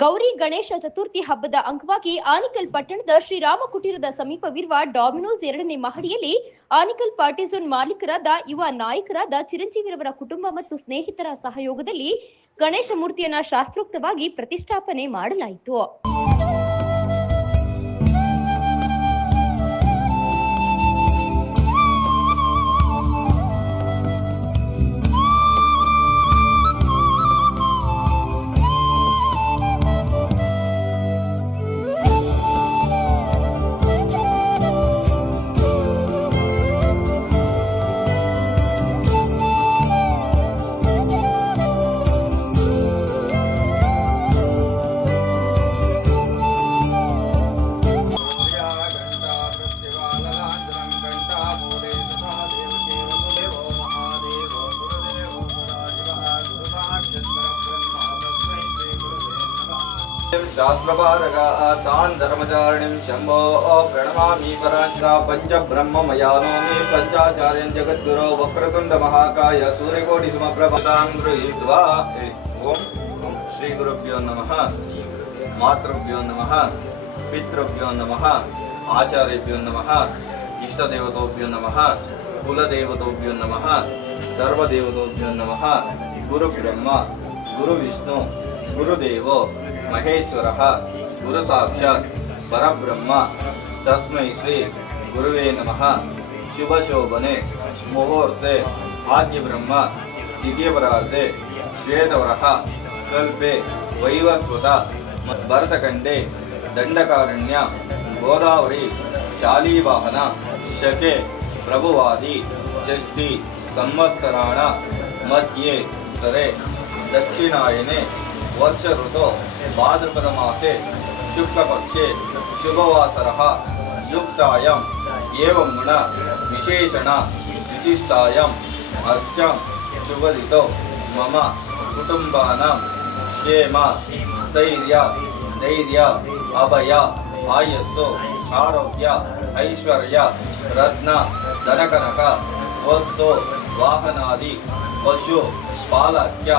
ಗೌರಿ ಗಣೇಶ ಚತುರ್ಥಿ ಹಬ್ಬದ ಅಂಗವಾಗಿ ಆನಿಕಲ್ ಪಟ್ಟಣದ ಶ್ರೀರಾಮ ಕುಟೀರದ ಸಮೀಪವಿರುವ ಡಾಮಿನೋಸ್ 2ನೇ ಮಹಡಿಯಲ್ಲಿ ಆನಿಕಲ್ ಪಾರ್ಟಿ ಝೋನ್ ಮಾಲೀಕರಾದ ಯುವ ನಾಯಕರಾದ ಚಿರಂಜೀವಿರವರ ಕುಟುಂಬ ಮತ್ತು ಸ್ನೇಹಿತರ ಸಹಯೋಗದಲ್ಲಿ ಗಣೇಶ ಮೂರ್ತಿಯನ್ನ ಶಾಸ್ತ್ರೋಕ್ತವಾಗಿ ಪ್ರತಿಷ್ಠಾಪನೆ ಮಾಡಲಾಯಿತು. शास्त्रभारगातान् धर्मचारिणीं शम्भो प्रणमामि पराञ्चा पञ्चब्रह्ममयानोमि पञ्चाचार्यं जगद्गुरो वक्रतुण्ड महाकाय सूर्यकोटिसमप्रभां गृहीत्वा ॐ श्रीगुरुभ्यो नमः मातृभ्यो नमः पितृभ्यो नमः आचार्येभ्यो नमः इष्टदेवतोभ्यो नमः कुलदेवतोभ्यो नमः सर्वदेवतोभ्यो नमः गुरुब्रह्म गुरुविष्णु गुरुदेवो महेश्वरः गुरु साक्षात् परब्रह्म तस्मै श्री गुरुवे नमः। शुभ शोभने मुहूर्ते आद्य ब्रह्म द्वितीय परार्धे श्वेतवरः कल्पे वैवस्वत भरतखंडे दंडकारण्य गोदावरी शालीवाहन शके प्रभुवादि षष्ठी संवत्सराण मध्ये सरे दक्षिणायने वर्ष ऋतु भाद्रपद मासे शुक्लपक्षे शुभवासरः युक्तायां एवं गुण विशेषण विशिष्टायां अस्यां शुभदितो मम कुटुंबानां क्षेम स्थैर्य धैर्य अभय आयस्सु आरोग्य ऐश्वर्य रत्न धनकनक वस्तु वाहनादि पशु पालक्य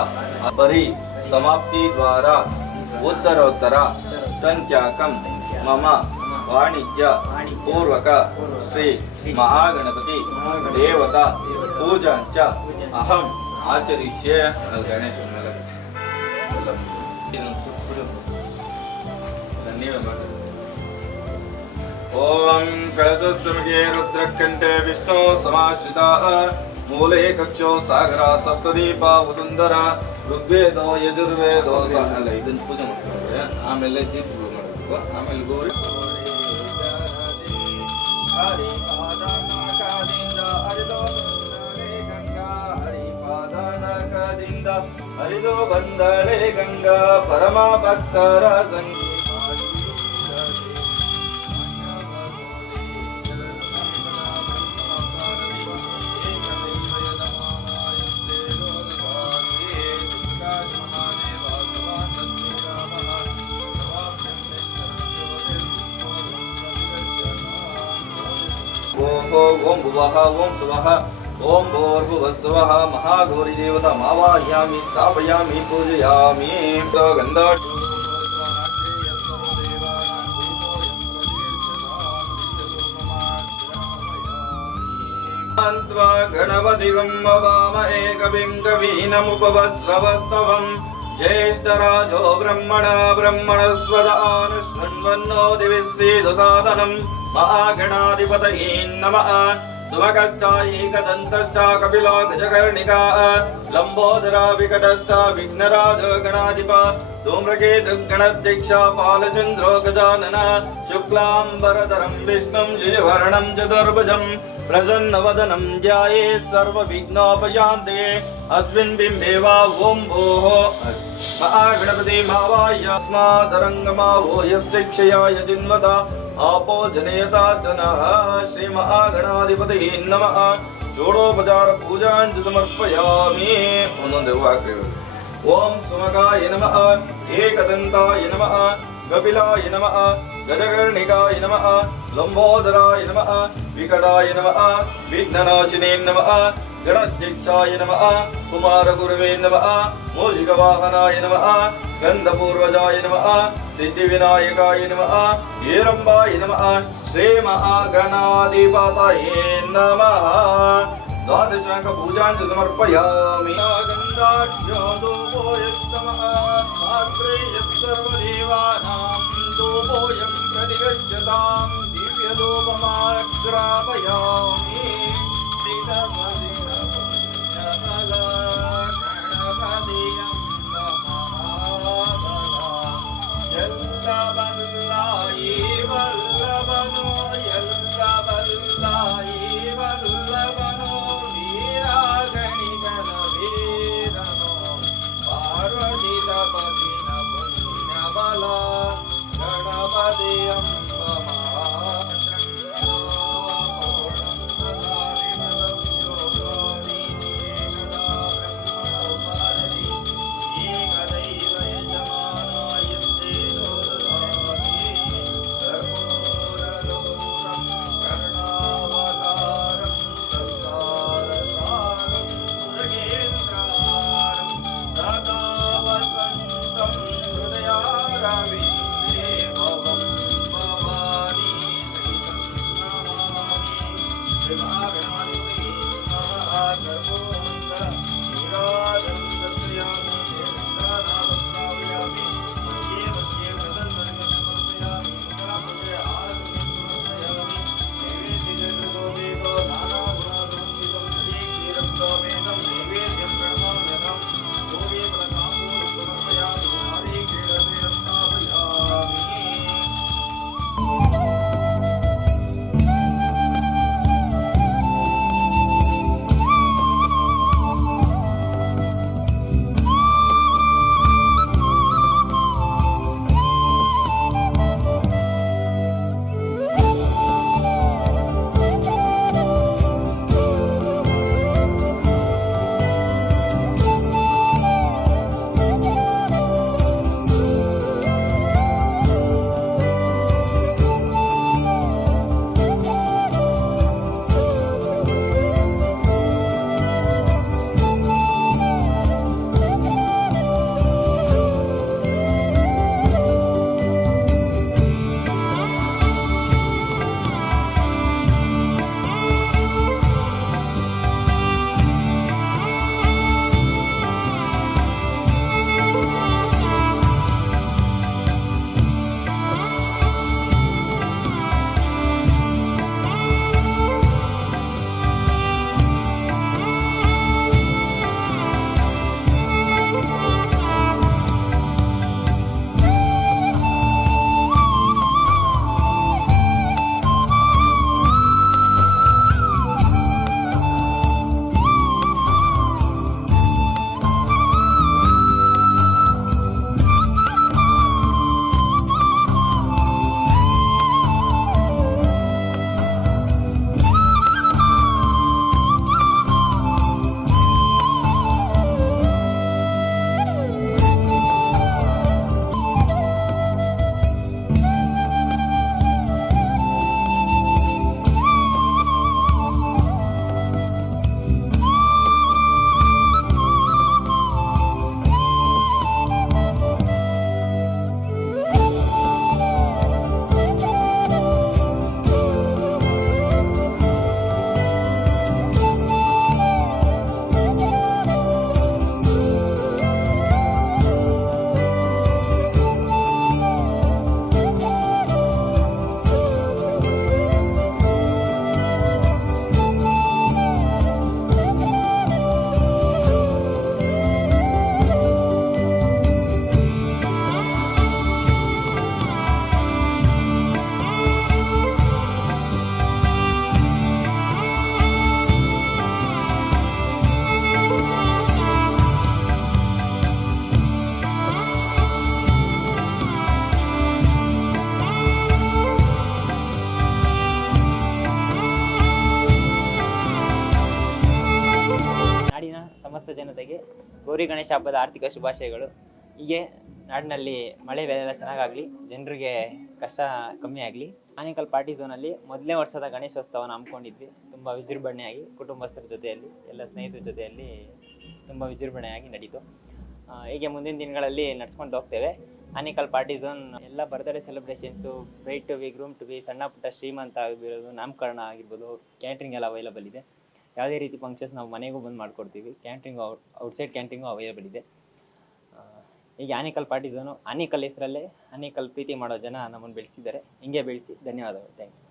परि समाप्ति द्वारा उत्तरोत्तर संख्याकं मम वाणिज्य पूर्वक श्री महागणपति देवता पूजांच अहम आचरिष्ये। ओम कलशस्मुखे रुद्रकंठे विष्णु समाश्रिता मूले कक्षो सागरा सप्तदीपा वसुंधरा ಋಗ್ವೇದೋ ಯಜುರ್ವೇದೋ ಅಲ್ಲ ಇದನ್ನು ಪೂಜೆ ಮಾಡ್ತಾರೆ. ಆಮೇಲೆ ದೀಪ ಮಾಡಬೇಕು. ಆಮೇಲೆ ಗೌರಿ ಹರಿದೋ ಬಂದಳೆ ಗಂಗಾ ಪರಮ ಭಕ್ತರ ಸಂಗೀತ ओम भुवः ओम सुवः ओम भूर्भुवस्सुवः महागौरी देवता मावाह्यामि स्थापयामि पूजयामि गंध गणपतिगं भवामहे कविं कवीनमुपवस्रवस्तवं ज्येष्ठराजो ब्रह्मणस्वद अनुशृण्वन्नो दिविश्रीदसादनं महागणाधिपतये नमः। सुमकश्चायैकदन्तश्च कपिलो गजकर्णिका लम्बोदरा विकटश्च विघ्नराज गणाधिप धूम्रकेतु गणाध्यक्ष पालचन्द्रो गजानन शुक्लाम्बरधरं विष्णुं जयवर्णं चतुर्भुजं प्रसन्नवदनं ध्यायेत् सर्वविघ्नोपशान्ते। अस्मिन् बिम्बे वा ॐ भोः महागणपति मावाह्यस्मादरङ्गमावो यस्य क्षयाय जिन्वता आपो जनयता जनः श्री महागणाधिपतये नमः। षोडोपचार पूजां समर्पयामि। ओम सुमगाय नमः एकदन्ताय नमः कपिलाय नमः गजकर्णिकाय नमः लंबोदराय नमः विकटाय नमः विघ्ननाशिने नमः गणाध्यक्षाय नमः कुमारगुरुवे नमः मूषिकवाहनाय नमः स्कंदपूर्वजाय नमः सिद्धिविनायकाय नमः हेरम्बाय नमः श्रीमहागणाधिपतये नमः द्वादशांक पूजांच समर्पयामि गन्धाढ्यो धूपोऽयस्तमः सर्वदेवानां धूपोऽयं प्रतिगच्छतां दिव्यधूपमाग्रापयामि ಸಮಸ್ತ ಜನತೆಗೆ ಗೌರಿ ಗಣೇಶ ಹಬ್ಬದ ಆರ್ಥಿಕ ಶುಭಾಶಯಗಳು. ಹೀಗೆ ನಾಡಿನಲ್ಲಿ ಮಳೆ ಬೆಳೆ ಎಲ್ಲ ಚೆನ್ನಾಗಾಗಲಿ, ಜನರಿಗೆ ಕಷ್ಟ ಕಮ್ಮಿ ಆಗಲಿ. ಆನೇಕಲ್ ಪಾರ್ಟಿ ಝೋನಲ್ಲಿ ಮೊದಲನೇ ವರ್ಷದ ಗಣೇಶೋತ್ಸವನ ಹಮ್ಮಿಕೊಂಡಿದ್ವಿ. ತುಂಬ ವಿಜೃಂಭಣೆಯಾಗಿ ಕುಟುಂಬಸ್ಥರ ಜೊತೆಯಲ್ಲಿ ಎಲ್ಲ ಸ್ನೇಹಿತರ ಜೊತೆಯಲ್ಲಿ ತುಂಬ ವಿಜೃಂಭಣೆಯಾಗಿ ನಡೀತು. ಹೀಗೆ ಮುಂದಿನ ದಿನಗಳಲ್ಲಿ ನಡ್ಸ್ಕೊಂಡು ಹೋಗ್ತೇವೆ. ಆನೇಕಲ್ ಪಾರ್ಟಿ ಝೋನ್ ಎಲ್ಲ birthday celebrations, bride to be, groom to be, ಸಣ್ಣ ಪುಟ್ಟ ಶ್ರೀಮಂತ ಆಗಿರ್ಬೋದು, ನಾಮಕರಣ ಆಗಿರ್ಬೋದು, ಕ್ಯಾಟ್ರಿಂಗ್ ಎಲ್ಲ ಅವೈಲಬಲ್ ಇದೆ. ಯಾವುದೇ ರೀತಿ ಫಂಕ್ಷನ್ಸ್ ನಾವು ಮನೆಗೂ ಬಂದು ಮಾಡ್ಕೊಡ್ತೀವಿ. ಕ್ಯಾಂಟ್ರಿಂಗ್ ಔಟ್ಸೈಡ್ ಕ್ಯಾಂಟ್ರಿಂಗು ಅವೈಲಬಲ್ ಇದೆ. ಹೀಗೆ ಆನೇಕಲ್ ಪಾರ್ಟಿ ಝೋನು, ಆನೇಕಲ್ ಹೆಸರಲ್ಲೇ ಆನೇಕಲ್ ಪ್ರೀತಿ ಮಾಡೋ ಜನ ನಮ್ಮನ್ನು ಬೆಳೆಸಿದ್ದಾರೆ. ಹಿಂಗೆ ಬೆಳೆಸಿ. ಧನ್ಯವಾದಗಳು. Thank you.